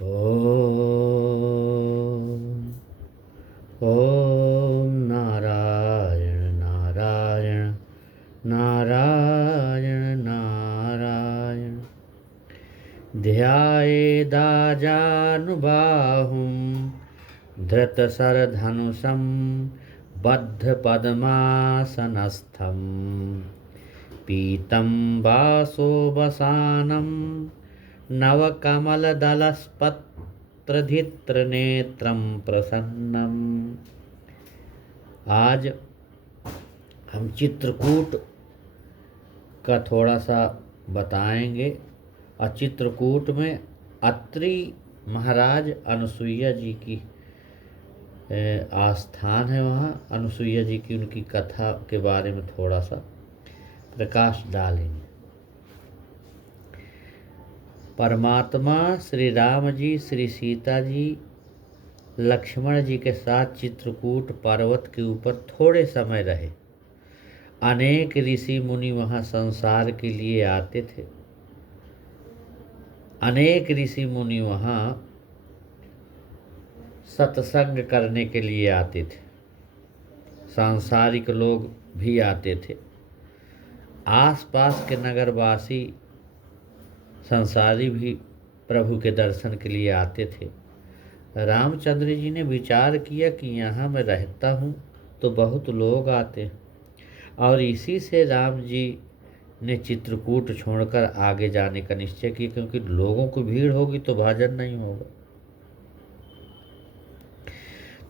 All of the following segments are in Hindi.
ओम ओम नारायण नारायण नारायण नारायण। ध्यायेदाजानुबाहुं धृतशरधनुषं बद्धपद्मासनस्थं पीतं वासोवसानं नवकमलदलस्पत्रधित्रनेत्रं प्रसन्नम्। आज हम चित्रकूट का थोड़ा सा बताएंगे। और चित्रकूट में अत्रि महाराज अनुसुईया जी की आस्थान है। वहाँ अनुसुईया जी की उनकी कथा के बारे में थोड़ा सा प्रकाश डालेंगे। परमात्मा श्री राम जी, श्री सीता जी, लक्ष्मण जी के साथ चित्रकूट पर्वत के ऊपर थोड़े समय रहे। अनेक ऋषि मुनि वहाँ संसार के लिए आते थे। अनेक ऋषि मुनि वहाँ सत्संग करने के लिए आते थे। सांसारिक लोग भी आते थे। आसपास के नगरवासी संसारी भी प्रभु के दर्शन के लिए आते थे। रामचंद्र जी ने विचार किया कि यहाँ मैं रहता हूँ तो बहुत लोग आते हैं, और इसी से राम जी ने चित्रकूट छोड़कर आगे जाने का निश्चय किया, क्योंकि लोगों की भीड़ होगी तो भजन नहीं होगा।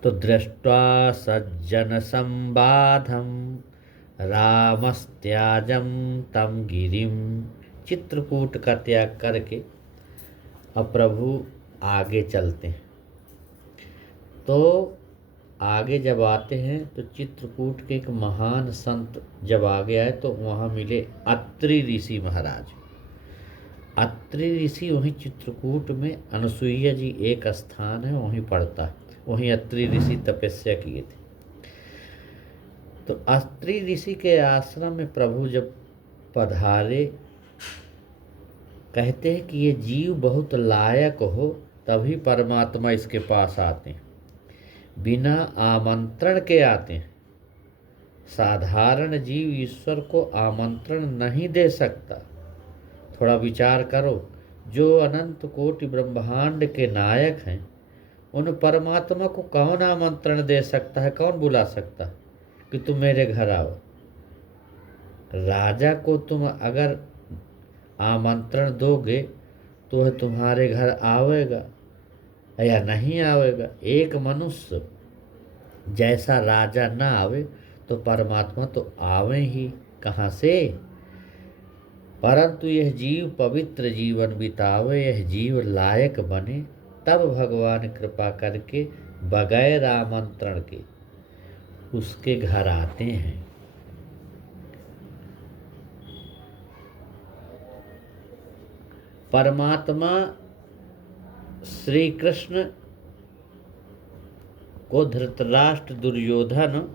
तो दृष्ट्वा सज्जन संबाधम रामस्त्याजम तम गिरिम, चित्रकूट का त्याग करके अब प्रभु आगे चलते हैं। तो आगे जब आते हैं तो चित्रकूट के एक महान संत जब आगे आए तो वहाँ मिले अत्रि ऋषि महाराज। अत्रि ऋषि वहीं चित्रकूट में, अनुसुईया जी एक स्थान है वहीं पड़ता है, वहीं अत्रि ऋषि तपस्या किए थे। तो अत्रि ऋषि के आश्रम में प्रभु जब पधारे, कहते हैं कि ये जीव बहुत लायक हो तभी परमात्मा इसके पास आते हैं, बिना आमंत्रण के आते हैं। साधारण जीव ईश्वर को आमंत्रण नहीं दे सकता। थोड़ा विचार करो, जो अनंत कोटि ब्रह्मांड के नायक हैं उन परमात्मा को कौन आमंत्रण दे सकता है, कौन बुला सकता है कि तुम मेरे घर आओ। राजा को तुम अगर आमंत्रण दोगे तो वह तुम्हारे घर आवेगा या नहीं आवेगा। एक मनुष्य जैसा राजा ना आवे तो परमात्मा तो आवे ही कहाँ से। परंतु यह जीव पवित्र जीवन बितावे, यह जीव लायक बने, तब भगवान कृपा करके बगैर आमंत्रण के उसके घर आते हैं। परमात्मा श्री कृष्ण को धृतराष्ट्र दुर्योधन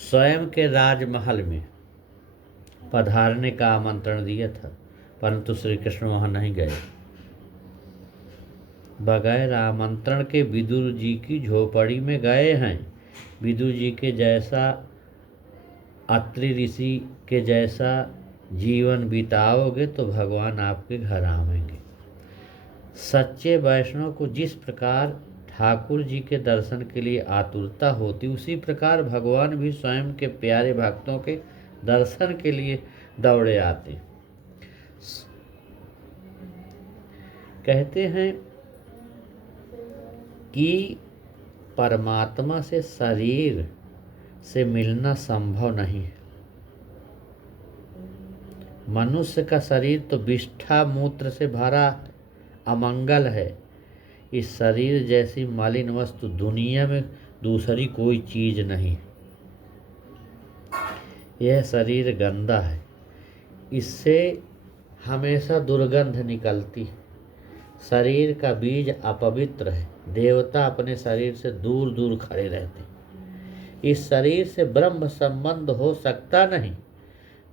स्वयं के राजमहल में पधारने का आमंत्रण दिया था, परंतु श्री कृष्ण वहां नहीं गए। बगैर आमंत्रण के विदुर जी की झोपड़ी में गए हैं। विदुर जी के जैसा, अत्रि ऋषि के जैसा जीवन बिताओगे तो भगवान आपके घर आवेंगे। सच्चे वैष्णव को जिस प्रकार ठाकुर जी के दर्शन के लिए आतुरता होती, उसी प्रकार भगवान भी स्वयं के प्यारे भक्तों के दर्शन के लिए दौड़े आते। कहते हैं कि परमात्मा से शरीर से मिलना संभव नहीं है। मनुष्य का शरीर तो विष्ठा मूत्र से भरा अमंगल है। इस शरीर जैसी मलिन वस्तु दुनिया में दूसरी कोई चीज नहीं। यह शरीर गंदा है, इससे हमेशा दुर्गंध निकलती। शरीर का बीज अपवित्र है, देवता अपने शरीर से दूर दूर खड़े रहते। इस शरीर से ब्रह्म संबंध हो सकता नहीं।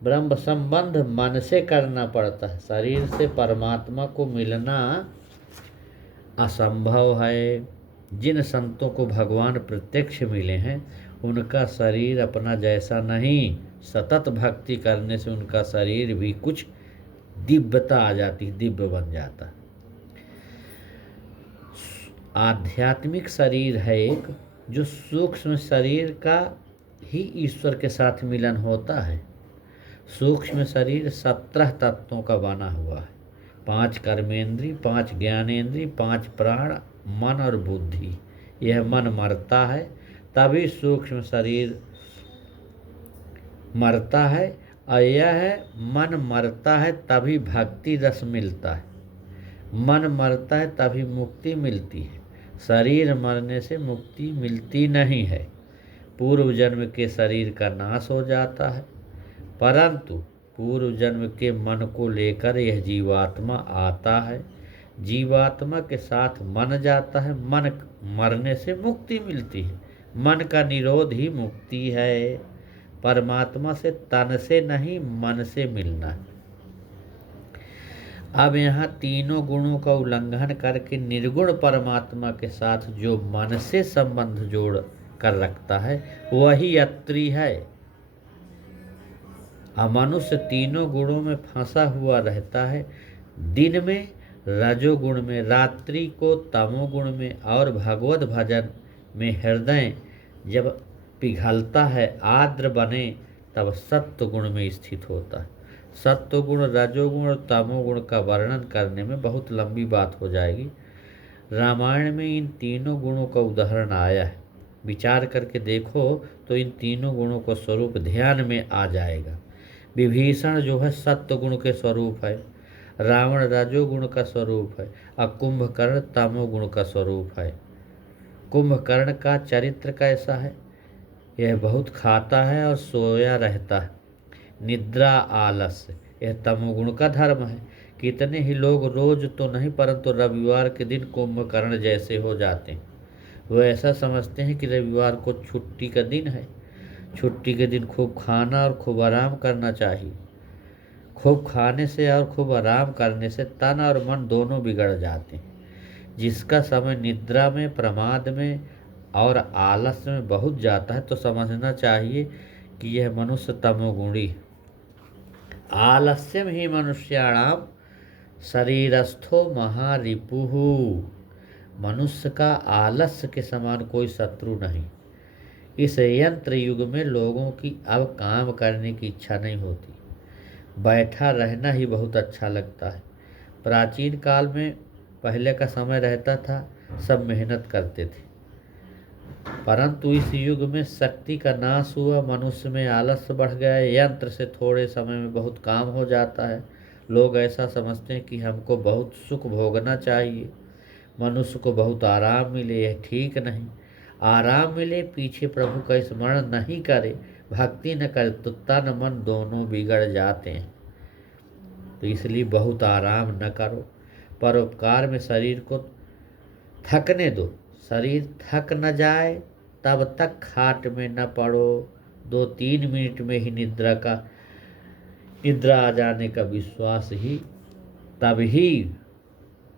ब्रह्म संबंध मन से करना पड़ता है। शरीर से परमात्मा को मिलना असंभव है। जिन संतों को भगवान प्रत्यक्ष मिले हैं उनका शरीर अपना जैसा नहीं, सतत भक्ति करने से उनका शरीर भी कुछ दिव्यता आ जाती है, दिव्य बन जाता है। आध्यात्मिक शरीर है एक, जो सूक्ष्म शरीर का ही ईश्वर के साथ मिलन होता है। सूक्ष्म शरीर 17 तत्वों का बना हुआ है। 5 कर्मेंद्री, 5 ज्ञानेंद्री, 5 प्राण, मन और बुद्धि। यह मन मरता है तभी सूक्ष्म शरीर मरता है, और यह है मन मरता है तभी भक्ति रस मिलता है। मन मरता है तभी मुक्ति मिलती है। शरीर मरने से मुक्ति मिलती नहीं है। पूर्व जन्म के शरीर का नाश हो जाता है, परंतु पूर्व जन्म के मन को लेकर यह जीवात्मा आता है। जीवात्मा के साथ मन जाता है। मन मरने से मुक्ति मिलती है। मन का निरोध ही मुक्ति है। परमात्मा से तन से नहीं, मन से मिलना है। अब यहाँ तीनों गुणों का उल्लंघन करके निर्गुण परमात्मा के साथ जो मन से संबंध जोड़ कर रखता है वही अत्रि है। मनुष्य तीनों गुणों में फंसा हुआ रहता है। दिन में रजोगुण में, रात्रि को तमोगुण में, और भगवत भजन में हृदय जब पिघलता है, आर्द्र बने, तब सत्व गुण में स्थित होता है। सत्व गुण, रजोगुण और तमोगुण का वर्णन करने में बहुत लंबी बात हो जाएगी। रामायण में इन तीनों गुणों का उदाहरण आया है। विचार करके देखो तो इन तीनों गुणों का स्वरूप ध्यान में आ जाएगा। विभीषण जो है सत्व गुण के स्वरूप है, रावण रजोगुण का स्वरूप है, और कुंभकर्ण तमोगुण का स्वरूप है। कुंभकर्ण का चरित्र कैसा है? यह बहुत खाता है और सोया रहता है। निद्रा, आलस्य, यह तमोगुण का धर्म है। कितने ही लोग रोज तो नहीं परंतु रविवार के दिन कुंभकर्ण जैसे हो जाते हैं। वो ऐसा समझते हैं कि रविवार को छुट्टी का दिन है। छुट्टी के दिन खूब खाना और खूब आराम करना चाहिए। खूब खाने से और खूब आराम करने से तन और मन दोनों बिगड़ जाते हैं। जिसका समय निद्रा में, प्रमाद में और आलस्य में बहुत जाता है तो समझना चाहिए कि यह मनुष्य तमोगुणी है। आलस्यम ही मनुष्याणाम शरीरस्थो महारिपुः। मनुष्य का आलस्य के समान कोई शत्रु नहीं। इस यंत्र युग में लोगों की अब काम करने की इच्छा नहीं होती। बैठा रहना ही बहुत अच्छा लगता है। प्राचीन काल में पहले का समय रहता था, सब मेहनत करते थे, परंतु इस युग में शक्ति का नाश हुआ, मनुष्य में आलस्य बढ़ गया। यंत्र से थोड़े समय में बहुत काम हो जाता है। लोग ऐसा समझते हैं कि हमको बहुत सुख भोगना चाहिए, मनुष्य को बहुत आराम मिले। यह ठीक नहीं। आराम मिले, पीछे प्रभु का स्मरण नहीं करे, भक्ति न करे तो तन मन दोनों बिगड़ जाते हैं। तो इसलिए बहुत आराम न करो। परोपकार में शरीर को थकने दो। शरीर थक न जाए तब तक खाट में न पड़ो। 2-3 मिनट में ही निद्रा आ जाने का विश्वास ही, तब ही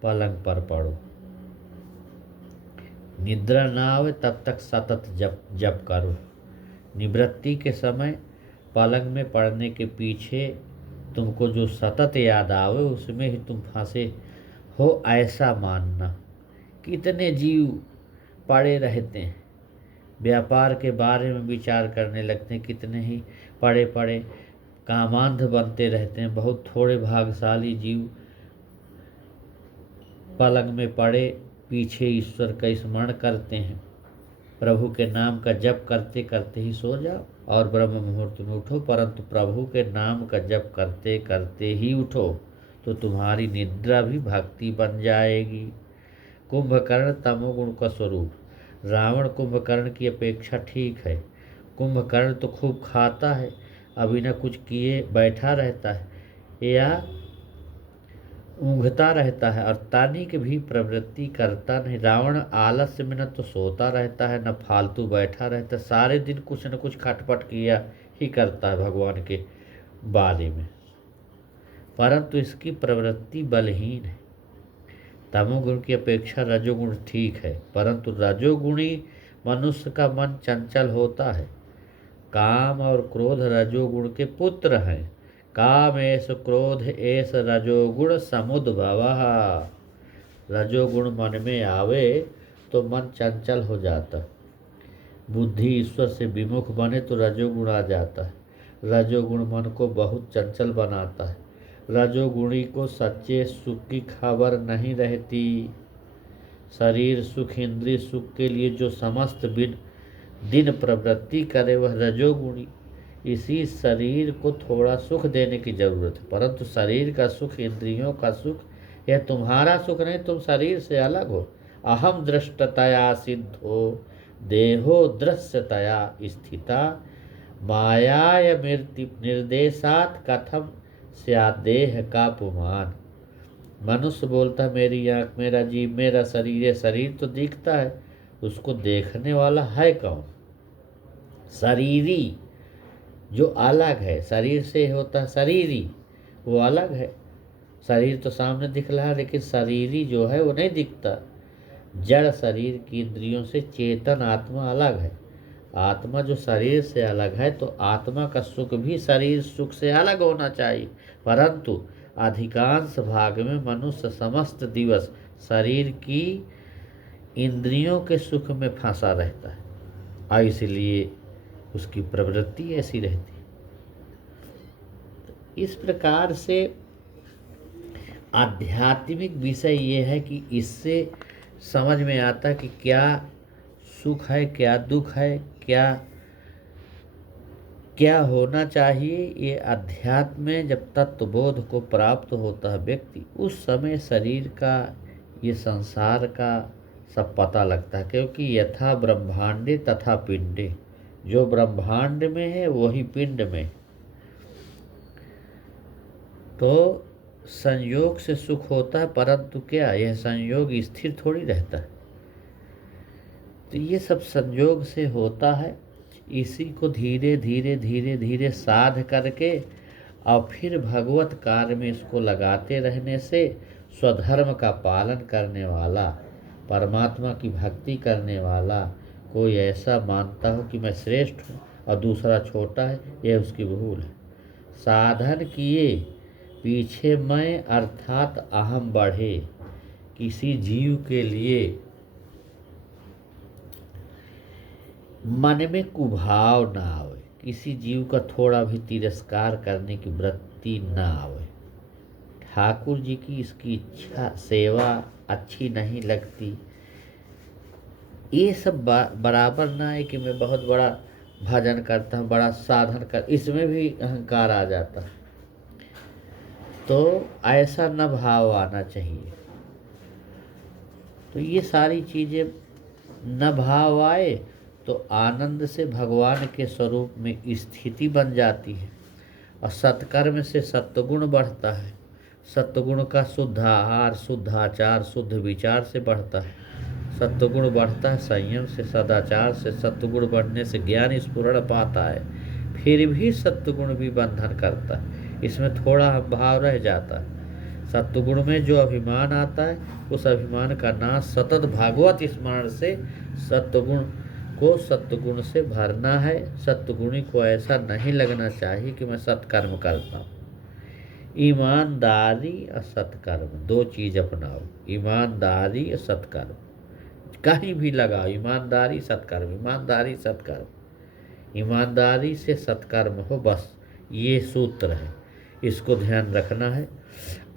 पलंग पर पड़ो। निद्रा ना आवे तब तक सतत जप करो। निवृत्ति के समय पलंग में पड़ने के पीछे तुमको जो सतत याद आवे उसमें ही तुम फंसे हो, ऐसा मानना। कितने जीव पड़े रहते हैं, व्यापार के बारे में विचार करने लगते हैं। कितने ही पड़े पड़े कामांध बनते रहते हैं। बहुत थोड़े भाग्यशाली जीव पलंग में पड़े पीछे ईश्वर का स्मरण करते हैं। प्रभु के नाम का जप करते करते ही सो जाओ और ब्रह्म मुहूर्त में उठो, परंतु प्रभु के नाम का जप करते करते ही उठो तो तुम्हारी निद्रा भी भक्ति बन जाएगी। कुंभकर्ण तमोगुण का स्वरूप। रावण कुंभकर्ण की अपेक्षा ठीक है। कुंभकर्ण तो खूब खाता है, अभी न कुछ किए बैठा रहता है या ऊँघता रहता है और तानिक भी प्रवृत्ति करता नहीं। रावण आलस्य में न तो सोता रहता है न फालतू बैठा रहता है, सारे दिन कुछ न कुछ खटपट किया ही करता है भगवान के बारे में, परंतु इसकी प्रवृत्ति बलहीन है। तमोगुण की अपेक्षा रजोगुण ठीक है, परंतु रजोगुणी मनुष्य का मन चंचल होता है। काम और क्रोध रजोगुण के पुत्र हैं। काम एस क्रोध एस रजोगुण समुद्भवः। रजोगुण मन में आवे तो मन चंचल हो जाता है। बुद्धि ईश्वर से विमुख बने तो रजोगुण आ जाता है। रजोगुण मन को बहुत चंचल बनाता है। रजोगुणी को सच्चे सुख की खबर नहीं रहती। शरीर सुख इंद्रिय सुख के लिए जो समस्त दिन प्रवृत्ति करे वह रजोगुणी। इसी शरीर को थोड़ा सुख देने की जरूरत है, परंतु शरीर का सुख इंद्रियों का सुख यह तुम्हारा सुख नहीं, तुम शरीर से अलग हो। अहम दृष्टतया सिद्धो देहो दृश्यतया स्थिता मायाय निर्देशात कथम स्यादेह का पुमान। मनुष्य बोलता मेरी आँख मेरा जीव मेरा शरीर, ये शरीर तो दिखता है, उसको देखने वाला है कौन? शरीरी जो अलग है, शरीर से होता है शरीरी, वो अलग है। शरीर तो सामने दिख रहा है, लेकिन शरीरी जो है वो नहीं दिखता। जड़ शरीर की इंद्रियों से चेतन आत्मा अलग है। आत्मा जो शरीर से अलग है, तो आत्मा का सुख भी शरीर सुख से अलग होना चाहिए, परंतु अधिकांश भाग में मनुष्य समस्त दिवस शरीर की इंद्रियों के सुख में फंसा रहता है, और इसलिए उसकी प्रवृत्ति ऐसी रहती है। इस प्रकार से आध्यात्मिक विषय ये है कि इससे समझ में आता कि क्या सुख है, क्या दुख है, क्या क्या होना चाहिए। ये अध्यात्म में जब तत्वबोध को प्राप्त होता है व्यक्ति, उस समय शरीर का ये संसार का सब पता लगता है, क्योंकि यथा ब्रह्मांडे तथा पिंडे, जो ब्रह्मांड में है वही पिंड में। तो संयोग से सुख होता है, परंतु क्या यह संयोग स्थिर थोड़ी रहता है। तो ये सब संयोग से होता है। इसी को धीरे धीरे धीरे धीरे साध करके और फिर भगवत कार्य में इसको लगाते रहने से स्वधर्म का पालन करने वाला, परमात्मा की भक्ति करने वाला कोई ऐसा मानता हो कि मैं श्रेष्ठ हूँ और दूसरा छोटा है, यह उसकी भूल है। साधन किए पीछे मैं अर्थात अहम बढ़े। किसी जीव के लिए मन में कुभाव ना आवे, किसी जीव का थोड़ा भी तिरस्कार करने की वृत्ति ना आवे। ठाकुर जी की इसकी इच्छा सेवा अच्छी नहीं लगती, ये सब बराबर ना है कि मैं बहुत बड़ा भजन करता हूँ, बड़ा साधन कर, इसमें भी अहंकार आ जाता है। तो ऐसा न भाव आना चाहिए। तो ये सारी चीज़ें न भाव आए तो आनंद से भगवान के स्वरूप में स्थिति बन जाती है। और सत्कर्म से सत्वगुण बढ़ता है। सत्वगुण का शुद्ध आहार, शुद्ध आचार, शुद्ध विचार से बढ़ता है। सत्वगुण बढ़ता है संयम से, सदाचार से। सत्वगुण बढ़ने से ज्ञान स्फुरण पाता है। फिर भी सत्वगुण भी बंधन करता है, इसमें थोड़ा भाव रह जाता है। सत्वगुण में जो अभिमान आता है, उस अभिमान का नाश सतत भागवत स्मरण से सत्वगुण को सत्वगुण से भरना है। सत्वगुणी को ऐसा नहीं लगना चाहिए कि मैं सत्कर्म करता हूँ। ईमानदारी और सत्कर्म दो चीज अपनाओ। ईमानदारी और सत्कर्म कहीं भी लगाओ, ईमानदारी सत्कर्म, ईमानदारी सत्कर्म, ईमानदारी से सत्कर्म हो, बस ये सूत्र है, इसको ध्यान रखना है।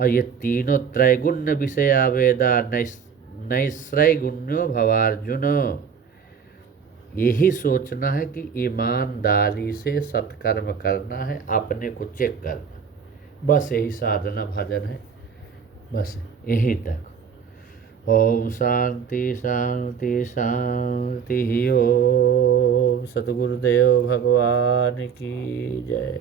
और ये तीनों त्रैगुण्य विषया वेदा नैश्रैगुण्यो भवार्जुन, यही सोचना है कि ईमानदारी से सत्कर्म करना है, अपने को चेक करना, बस यही साधना भजन है, बस यही तक। ओम शांति शांति शांति। ओम सतगुरुदेव भगवान की जय।